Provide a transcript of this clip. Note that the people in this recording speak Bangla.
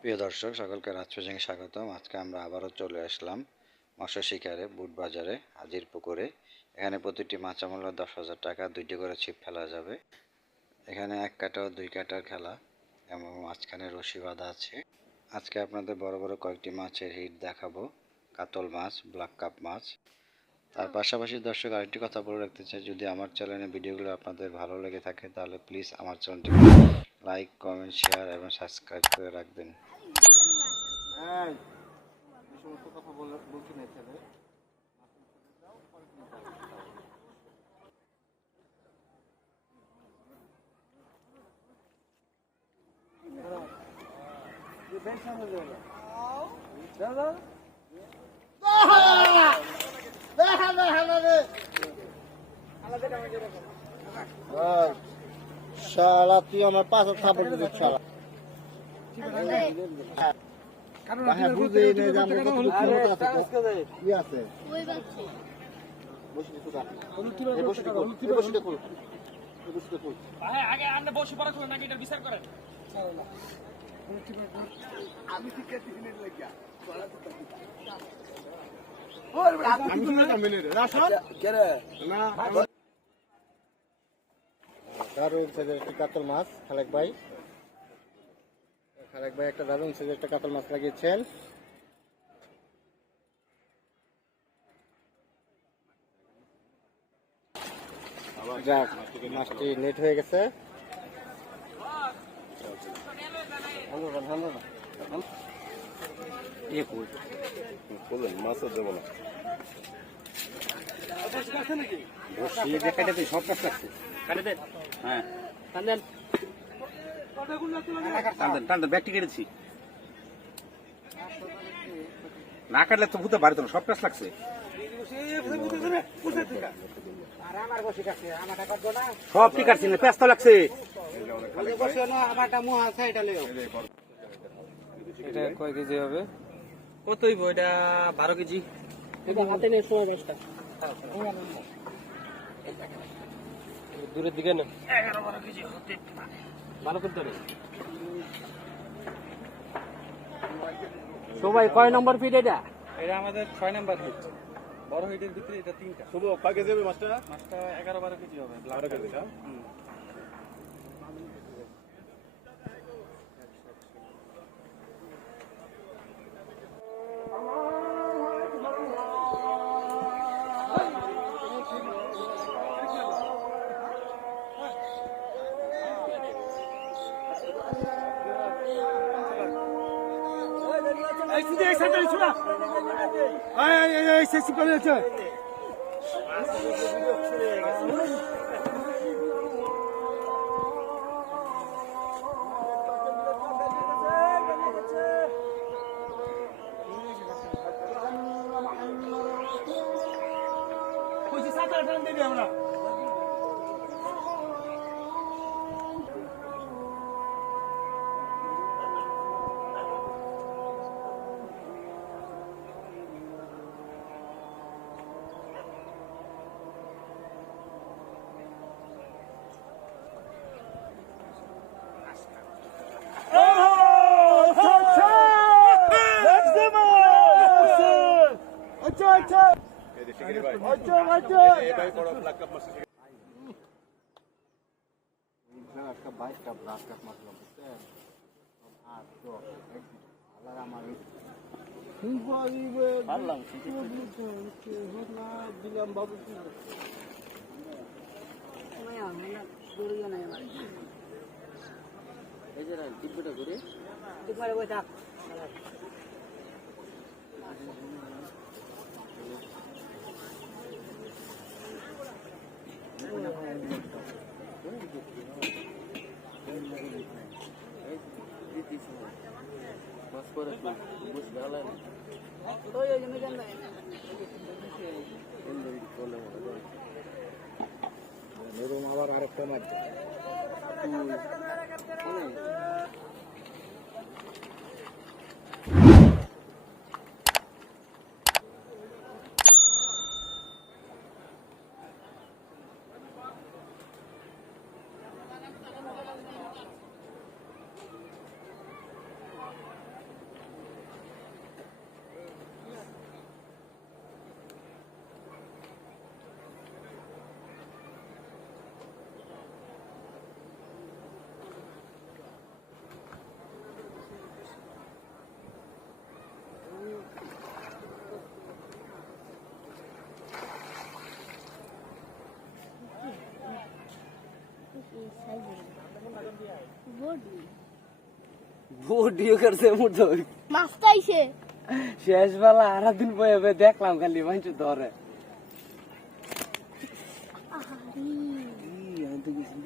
প্রিয় দর্শক সকলকে রাজপ্রসঙ্গে স্বাগতম। আজকে আমরা আবারও চলে আসলাম মৎস্য শিকারে বুট বাজারে হাজির পুকুরে। এখানে প্রতিটি মাছা মূল্য 10,000 টাকা, 2টি করে ছিপ ফেলা যাবে। এখানে 1 কাটা ও 2 কাটার খেলা এবং মাঝখানে রশি বাঁধা আছে। আজকে আপনাদের বড় বড় কয়েকটি মাছের হিট দেখাবো, কাতল মাছ, ব্ল্যাক কাপ মাছ। তার পাশাপাশি দর্শক আরেকটি কথা বলে রাখতে চাই, যদি আমার চ্যানেলের ভিডিওগুলো আপনাদের ভালো লেগে থাকে তাহলে প্লিজ আমার চ্যানেলটিকে লাইক, কমেন্ট, শেয়ার এবং সাবস্ক্রাইব করে রাখবেন। শালা তুই আমার পাশে খাবার দিবি শালা বুঝে নেই যে আমরা কত কি আছে আগে আপনি বসে পড়া করেন নাকি এটা বিচার করেন। আমি ঠিক আছে কাতল মাছ খালেক ভাই একটা দারুণ সাইজের একটা কাতল মাছ লাগিয়েছেন। যাক, মাছটি নেট হয়ে গেছে। মাছ দেবো না সব কাজ লাগছে। হ্যাঁ ব্যাগটি কেটেছি না কাটলে তো ভূতে বাড়িতে সব কাজ লাগছে। সব ঠিক আছে, পেস্তা লাগছে। এটা কয় কেজি হবে? কত হইব এটা? 12 কেজি। হাতে নেই সময় বেশটা দূরের দিকে না, 11-12 কেজি হতে ভালো করতে হবে। সবাই কয় নম্বর ফিট এটা? এটা আমাদের 6 নাম্বার হিট। বড় হিটের ভিতরে এটা 3টা। শুভ কয় কেজি হবে মাছটা? মাছটা 11-12 কেজি হবে। 12 কেজি না? এই সেন্টারে ছোড়া। এই সেসি করে আছে। কইছি সাঁতার টান দিবি আমরা। দিলাম বাবু এই যে টিপটা করে টিপমারে বই থাক। আবার আরেকটা মাছ বডিও করছে মুড় মাছটা আইছে শেষ বেলা আরা দিন বয়ে দেখলাম খালি মাইছ ধরে আহারি আমি তো কিছু